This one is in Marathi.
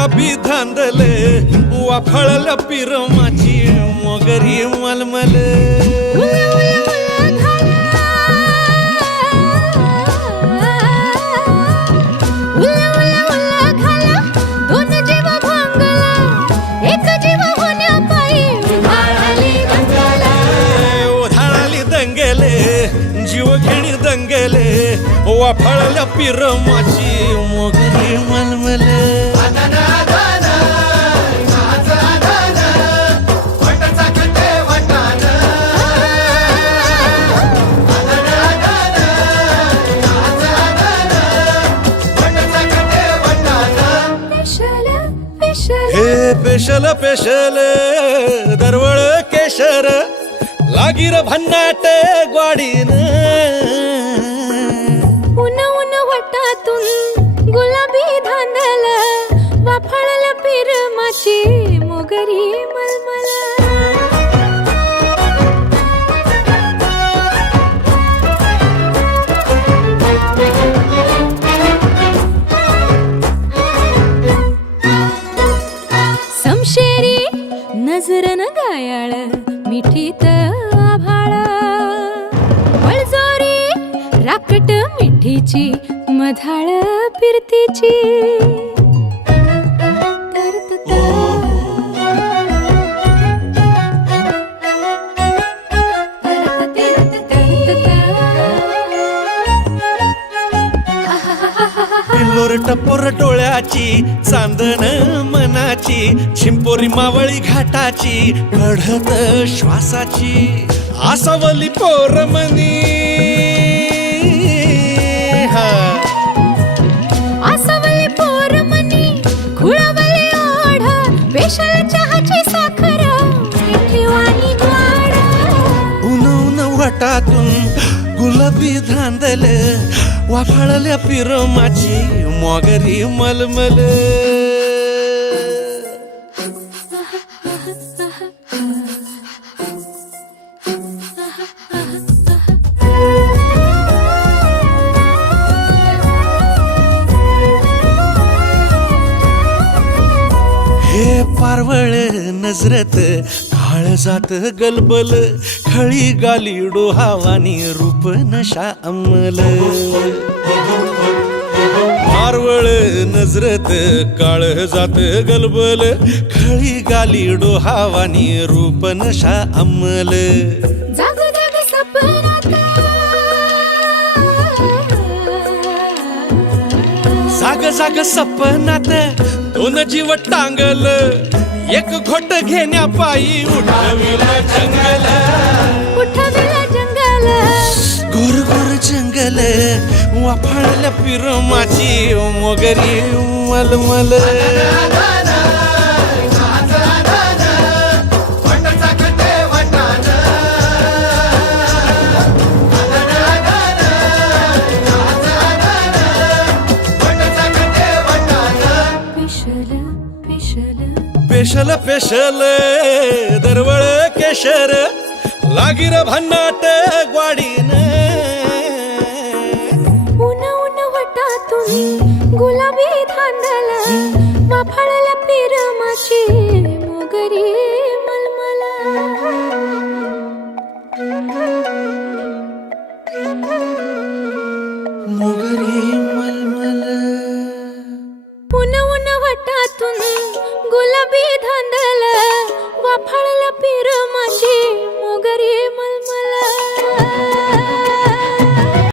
गुलाबी धांदले वाफळल्या पिरमाची मोगरी मलमल जीव घेणी दंगेले वाफळल्या पिरमाची मोगरी मलमल हे पेशल पेशल दरवळ केशर लागीर भन्नाट ग्वाडीन उन उन वटातून गुलाबी धांदल वाफळल्या पिरमाची मोगरी मलमल समशेरी नजरन गायाळ मिठीत आभाळ वळजोरी राकट मिठीची मधाळ फिरतीची लोर टपोर डोळ्याची चांदण मनाची छिंपोरी मावळी घाटाची कढत श्वासाची आसावली पोरमनी आसावली पोरमनी खुळावली ओढ पेशल चहाची साखर मिठीवाणी गोड उन उन वटातून गुलाबी धांदल वाफळल्या पिरमाची मोगरी मलमल हे पारवळ नजरत काळजात गलबल खळी गाली डोहावानी रूप नशा अंमल पारवळ नजरत काळजात गलबल खळी गाली डोहावानी रूप नशा अंमल जाग जाग सपनात जाग जाग सपनात दोन जीव टांगल एक घोट घेण्या पायी उठविला जंगल उठविला जंगल गोर गोर जंगल वाफळल्या पिरमाची मोगरी मलमल पेशल पेशल दरवळ केशर लागीर भन्नाट ग्वाडीन उन उन वटातून गुलाबी धांदल